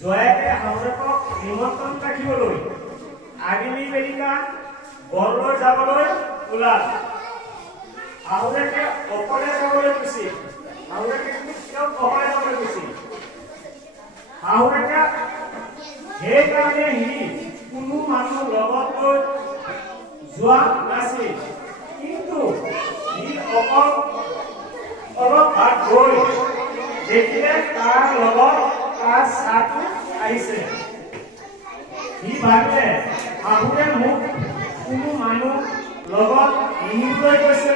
জয়াকে হাউৰেকক নিমন্ত্ৰণ ৰাখিবলৈ আগিলি বেলিকা গড়লৈ যাবলৈ ওলাল। হাউৰেকে অকলে যাবলৈ কৈছিল। হাউৰেকে তেওঁক সহায় যাবলৈ কৈছিল। হাউৰেকে সেইকাৰণে সি কোনো মানুহ লগত লৈ যোৱা নাছিল, কিন্তু সি অকল অলপ ভাগ গৈ দেখিলে তাৰ লগত তাৰ সাথী আহিছে। সি ভাবিলে শাহুৱে মোক কোনো মানুহ লগত নিনিবলৈ কৈছে।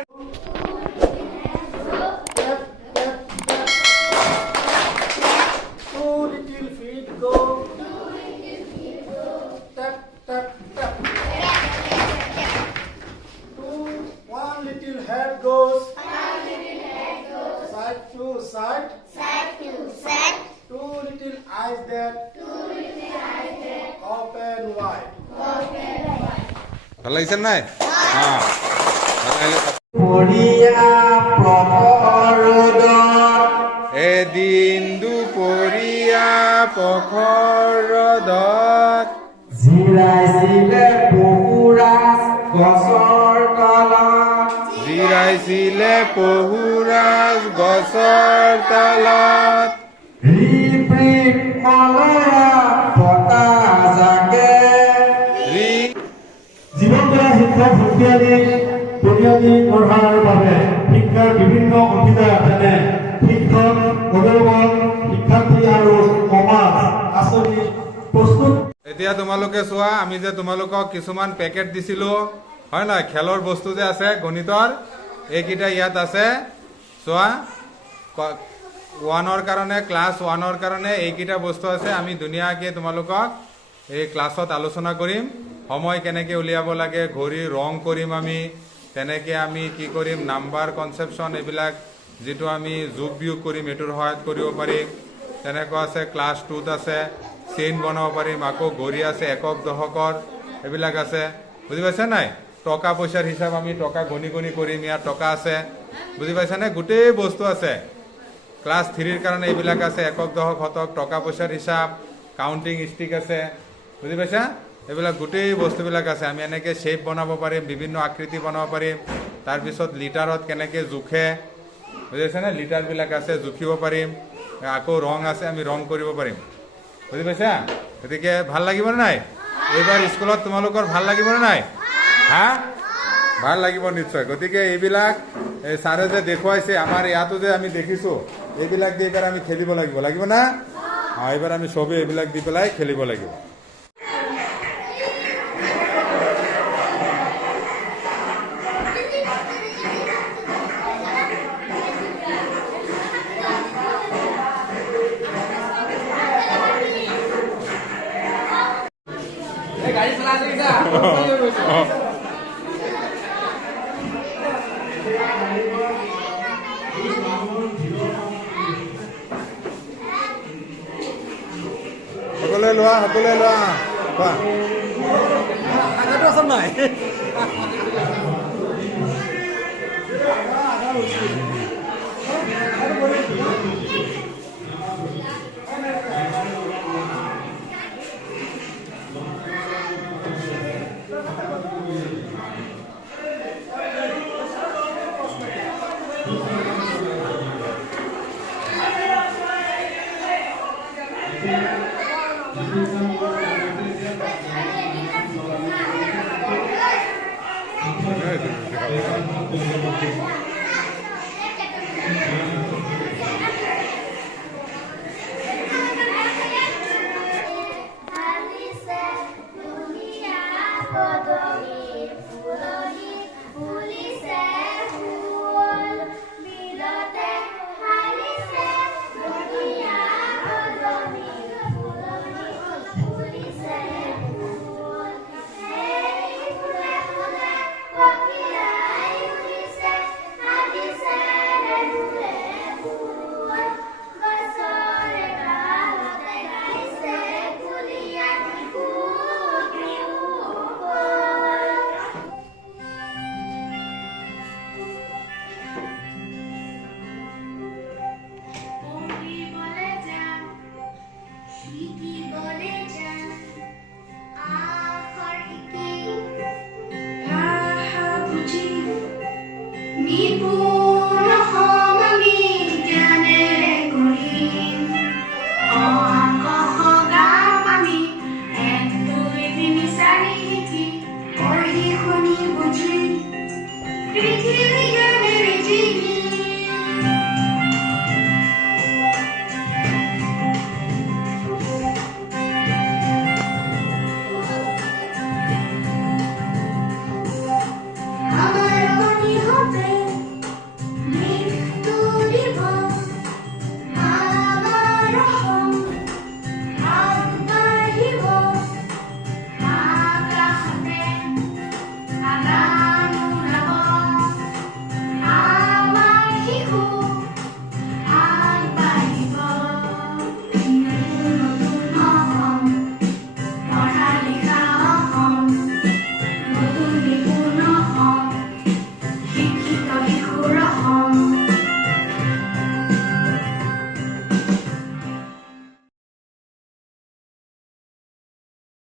ভাল লাগিছে নাই? এদিন দুপৰীয়া পখৰ ৰ'দত জিৰাইছিলে পহুৰাজ গছৰ তলত, জিৰাইছিলে পহুৰাজ গছৰ তলত। ৰিপ ৰিপ মলয়া বতাহ জাকে। জীৱনজোৰা শিক্ষা বুনিয়াদী গঢ়াৰ বাবে শিক্ষাৰ বিভিন্ন অংশীদাৰ যেনে শিক্ষক, অভিভাৱক, শিক্ষাৰ্থী আৰু সমাজ আঁচনি প্ৰস্তুত। এতিয়া তোমালোকে চোৱা, আমি যে তোমালোকক কিছুমান পেকেট দিছিলো হয় নহয়, খেলৰ বস্তু যে আছে গণিতৰ, এইকেইটা ইয়াত আছে। চোৱা, 1ৰ কাৰণে, ক্লাছ 1ৰ কাৰণে এইকেইটা বস্তু আছে। আমি ধুনীয়াকৈ তোমালোকক এই ক্লাছত আলোচনা কৰিম। সময় কেনেকৈ উলিয়াব লাগে, ঘড়ী ৰং কৰিম আমি, তেনেকৈ আমি কি কৰিম, নাম্বাৰ কনচেপশ্যন এইবিলাক যিটো আমি যোগ বিয়োগ কৰিম এইটোৰ সহায়ত কৰিব পাৰিম। তেনেকুৱা আছে। ক্লাছ 2ত আছে চেইন বনাব পাৰিম, আকৌ ঘড়ী আছে একক দশকৰ, এইবিলাক আছে। বুজি পাইছা নাই? টকা পইচাৰ হিচাপ আমি টকা গণি গণি কৰিম, ইয়াত টকা আছে। বুজি পাইছানে? গোটেই বস্তু আছে। ক্লাছ 3ৰ কাৰণে এইবিলাক আছে, একক দশক শতক, টকা পইচাৰ হিচাপ, কাউণ্টিং ষ্টিক আছে। বুজি পাইছা? এইবিলাক গোটেই বস্তুবিলাক আছে। আমি এনেকৈ শ্বেপ বনাব পাৰিম, বিভিন্ন আকৃতি বনাব পাৰিম। তাৰপিছত লিটাৰত কেনেকৈ জোখে, বুজি পাইছানে? লিটাৰবিলাক আছে, জুখিব পাৰিম। আকৌ ৰং আছে, আমি ৰং কৰিব পাৰিম। বুজি পাইছা? গতিকে ভাল লাগিবনে নাই? এইবাৰ স্কুলত তোমালোকৰ ভাল লাগিবনে নাই? হা, ভাল লাগিব নিশ্চয়। গতিকে এইবিলাক ছাৰে যে দেখুৱাইছে, আমাৰ ইয়াতো যে আমি দেখিছোঁ, এইবিলাক দি এইবাৰ আমি খেলিব লাগিব, লাগিব না? এইবাৰ আমি চবেই এইবিলাক দি পেলাই খেলিব লাগিব। সকলোৱে লোৱা কোৱা আগাটো আছে নাই Thank you.